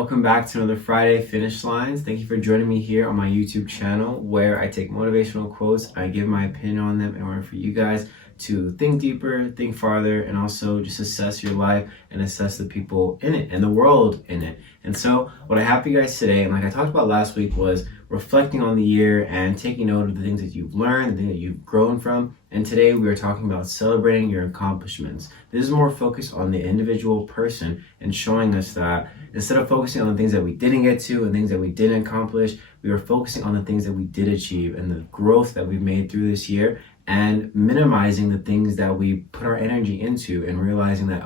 welcome back to another Friday Finish Lines. Thank you for joining me here on my YouTube channel where I take motivational quotes, I give my opinion on them in order for you guys to think deeper, think farther, and also just assess your life and assess the people in it and the world in it. And so what I have for you guys today, and like I talked about last week, was reflecting on the year and taking note of the things that you've learned, the things that you've grown from. And today we are talking about celebrating your accomplishments. This is more focused on the individual person and showing us that instead of focusing on the things that we didn't get to and things that we didn't accomplish, we are focusing on the things that we did achieve and the growth that we've made through this year, and minimizing the things that we put our energy into and realizing that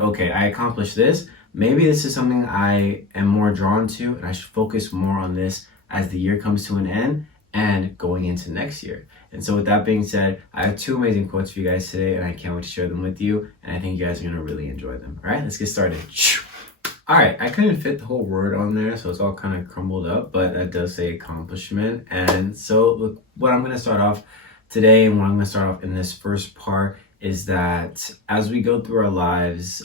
okay, I accomplished this. Maybe this is something I am more drawn to, and I should focus more on this as the year comes to an end and going into next year. And so with that being said, I have two amazing quotes for you guys today, and I can't wait to share them with you, and I think you guys are gonna really enjoy them. All right, let's get started. All right, I couldn't fit the whole word on there, so it's all kind of crumbled up, but that does say accomplishment. And so look, what I'm gonna start off today and what I'm gonna start off in this first part is that as we go through our lives,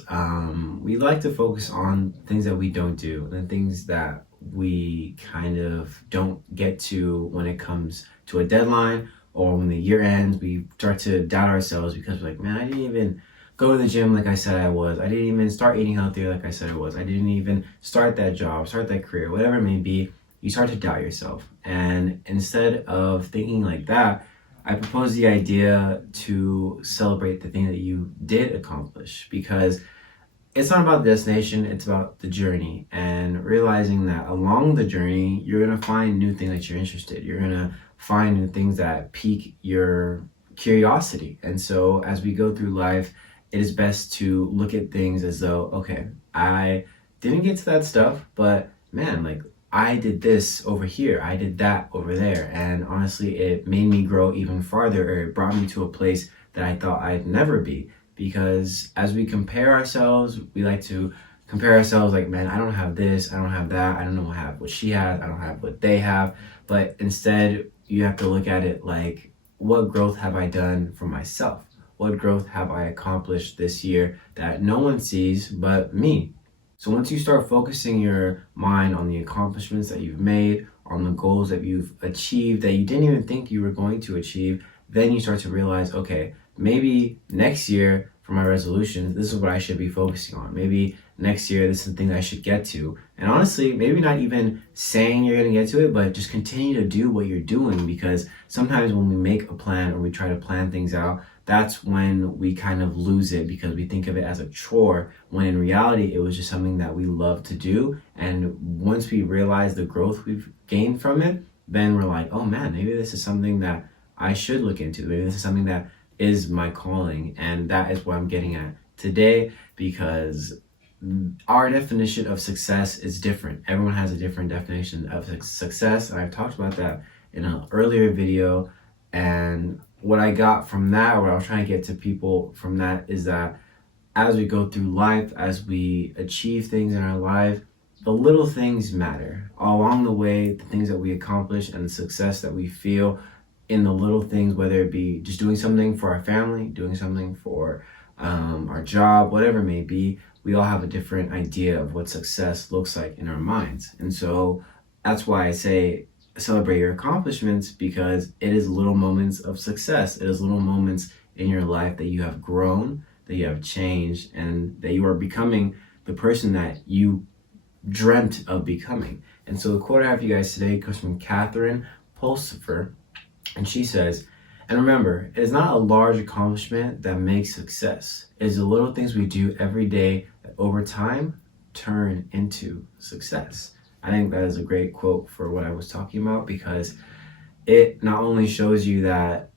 we like to focus on things that we don't do and things that we kind of don't get to when it comes to a deadline, or when the year ends, we start to doubt ourselves because we're like, man, I didn't even go to the gym like I said I was. I didn't even start eating healthier like I said I was. I didn't even start that job, start that career, whatever it may be. You start to doubt yourself. And instead of thinking like that, I propose the idea to celebrate the thing that you did accomplish, because it's not about the destination, it's about the journey, and realizing that along the journey, you're gonna find new things that you're interested. You're gonna find new things that pique your curiosity. And so as we go through life, it is best to look at things as though, okay, I didn't get to that stuff, but man, like I did this over here, I did that over there. And honestly, it made me grow even farther, or it brought me to a place that I thought I'd never be. Because as we compare ourselves, we like to compare ourselves like, man, I don't have this, I don't have that, I don't know what she has, I don't have what they have. But instead, you have to look at it like, what growth have I done for myself? What growth have I accomplished this year that no one sees but me? So once you start focusing your mind on the accomplishments that you've made, on the goals that you've achieved that you didn't even think you were going to achieve, then you start to realize, okay, maybe next year for my resolutions, this is what I should be focusing on. Maybe next year, this is the thing I should get to. And honestly, maybe not even saying you're gonna get to it, but just continue to do what you're doing, because sometimes when we make a plan or we try to plan things out, that's when we kind of lose it, because we think of it as a chore, when in reality, it was just something that we love to do. And once we realize the growth we've gained from it, then we're like, oh man, maybe this is something that I should look into. Maybe this is something that is my calling. And that is what I'm getting at today, because our definition of success is different. Everyone has a different definition of success. And I've talked about that in an earlier video. And what I got from that, what I was trying to get to people from that, is that as we go through life, as we achieve things in our life, the little things matter. Along the way, the things that we accomplish and the success that we feel in the little things, whether it be just doing something for our family, doing something for our job, whatever it may be, we all have a different idea of what success looks like in our minds. And so that's why I say celebrate your accomplishments, because it is little moments of success. It is little moments in your life that you have grown, that you have changed, and that you are becoming the person that you dreamt of becoming. And so the quote I have for you guys today comes from Catherine Pulsifer, and she says, and remember, it is not a large accomplishment that makes success. It is the little things we do every day that over time turn into success. I think that is a great quote for what I was talking about, because it not only shows you that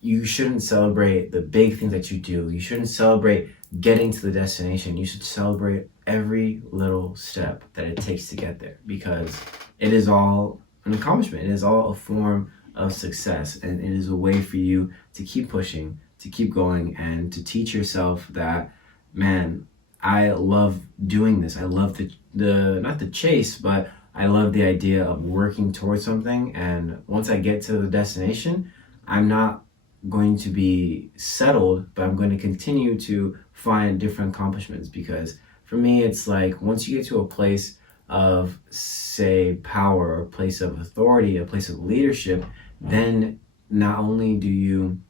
you shouldn't celebrate the big things that you do, you shouldn't celebrate getting to the destination, you should celebrate every little step that it takes to get there, because it is all an accomplishment. It is all a form of success, and it is a way for you to keep pushing, to keep going, and to teach yourself that, man, I love doing this. I love the not the chase, but I love the idea of working towards something. And once I get to the destination, I'm not going to be settled, but I'm going to continue to find different accomplishments, because for me, it's like once you get to a place of, say, power, or a place of authority, a place of leadership, then not only do you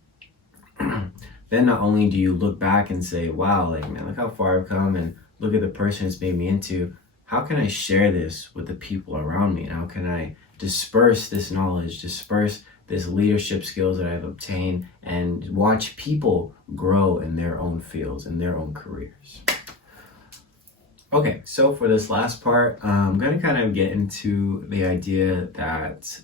look back and say, wow, like, man, look how far I've come, and look at the person it's made me into. How can I share this with the people around me? And how can I disperse this knowledge, disperse this leadership skills that I've obtained, and watch people grow in their own fields, in their own careers? Okay, so for this last part, I'm going to kind of get into the idea that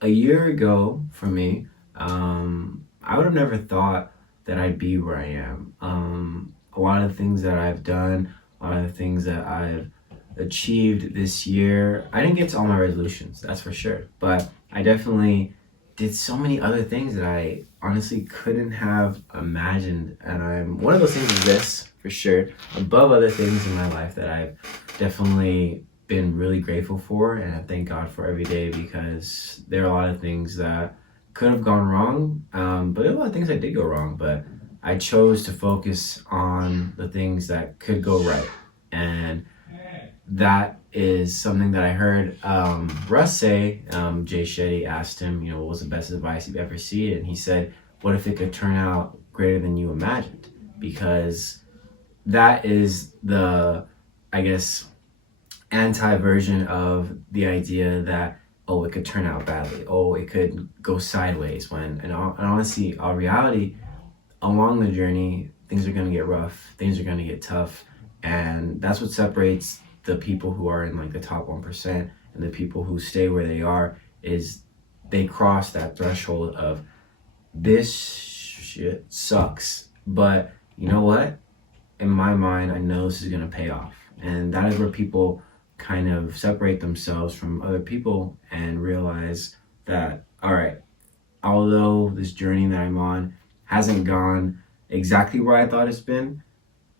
a year ago for me, I would have never thought that I'd be where I am. A lot of the things that I've done, a lot of the things that I've achieved this year, I didn't get to all my resolutions, that's for sure. But I definitely did so many other things that I honestly couldn't have imagined. And one of those things is this, for sure, above other things in my life that I've definitely been really grateful for, and I thank God for every day, because there are a lot of things that could have gone wrong, but there are a lot of things that did go wrong, but I chose to focus on the things that could go right. And that is something that I heard Russ say. Jay Shetty asked him, what was the best advice you've ever seen? And he said, what if it could turn out greater than you imagined? Because that is the, I guess, anti-version of the idea that, oh, it could turn out badly, oh, it could go sideways, and honestly, our reality, along the journey, things are going to get rough, things are going to get tough, and that's what separates the people who are in like the top 1% and the people who stay where they are, is they cross that threshold of, this shit sucks, but you know what? In my mind, I know this is going to pay off. And that is where people kind of separate themselves from other people and realize that, all right, although this journey that I'm on hasn't gone exactly where I thought it's been,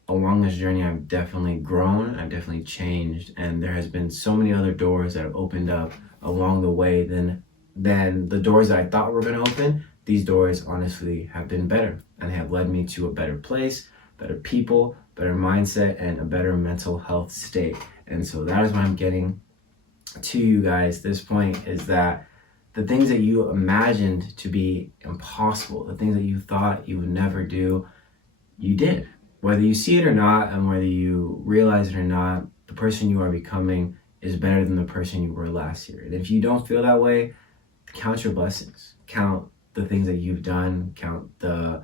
along this journey I've definitely grown, I've definitely changed, and there has been so many other doors that have opened up along the way than the doors that I thought were going to open. These doors honestly have been better, and they have led me to a better place, better people, better mindset, and a better mental health state. And so that is what I'm getting to you guys. This point is that the things that you imagined to be impossible, the things that you thought you would never do, you did. Whether you see it or not, and whether you realize it or not, the person you are becoming is better than the person you were last year. And if you don't feel that way, count your blessings. Count the things that you've done. Count the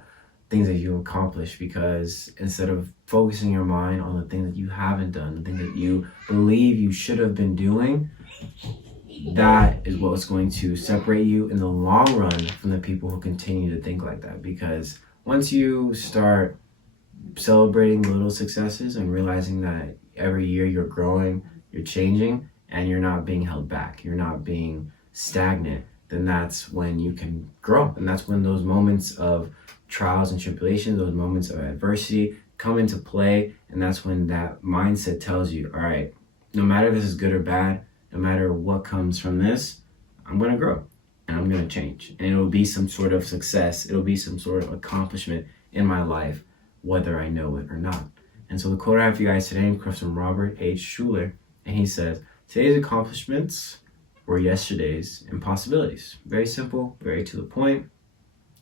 things that you've accomplished, because instead of focusing your mind on the things that you haven't done, the things that you believe you should have been doing, that is what's going to separate you in the long run from the people who continue to think like that. Because once you start celebrating little successes and realizing that every year you're growing, you're changing, and you're not being held back, you're not being stagnant, then that's when you can grow. And that's when those moments of trials and tribulations, those moments of adversity come into play. And that's when that mindset tells you, all right, no matter if this is good or bad, no matter what comes from this, I'm going to grow and I'm going to change. And it'll be some sort of success. It'll be some sort of accomplishment in my life, whether I know it or not. And so the quote I have for you guys today comes from Robert H. Schuller. And he says, today's accomplishments were yesterday's impossibilities. Very simple, very to the point,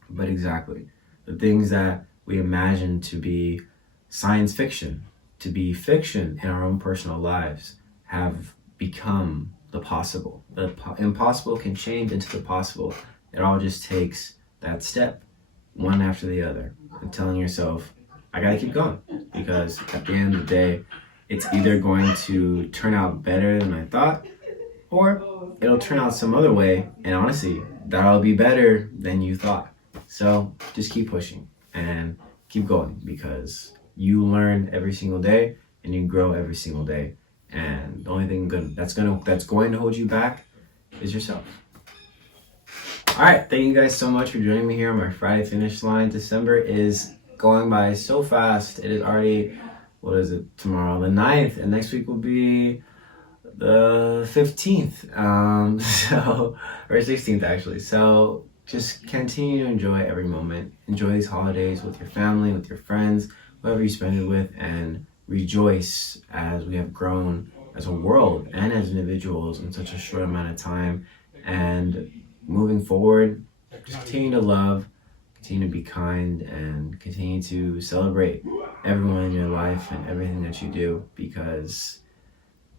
but exactly. The things that we imagine to be science fiction, to be fiction in our own personal lives, have become the possible. The impossible can change into the possible. It all just takes that step, one after the other, and telling yourself, I gotta keep going, because at the end of the day, it's either going to turn out better than I thought, or it'll turn out some other way, and honestly, that'll be better than you thought. So just keep pushing and keep going, because you learn every single day and you grow every single day. And the only thing that's going to hold you back is yourself. All right, thank you guys so much for joining me here on my Friday finish line. December is going by so fast. It is already, tomorrow, the 9th, and next week will be the 15th, or 16th actually. So just continue to enjoy every moment. Enjoy these holidays with your family, with your friends, whoever you spend it with, and rejoice as we have grown as a world and as individuals in such a short amount of time. And moving forward, just continue to love, continue to be kind, and continue to celebrate everyone in your life and everything that you do, because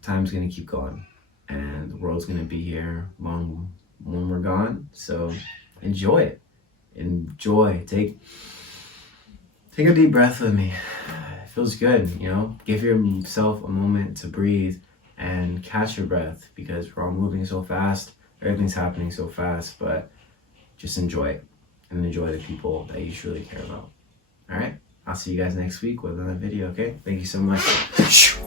time's gonna keep going and the world's gonna be here long when we're gone. So enjoy it. Enjoy. Take a deep breath with me. It feels good, you know? Give yourself a moment to breathe and catch your breath, because we're all moving so fast. Everything's happening so fast, but just enjoy it and enjoy the people that you truly care about. All right? I'll see you guys next week with another video, okay? Thank you so much.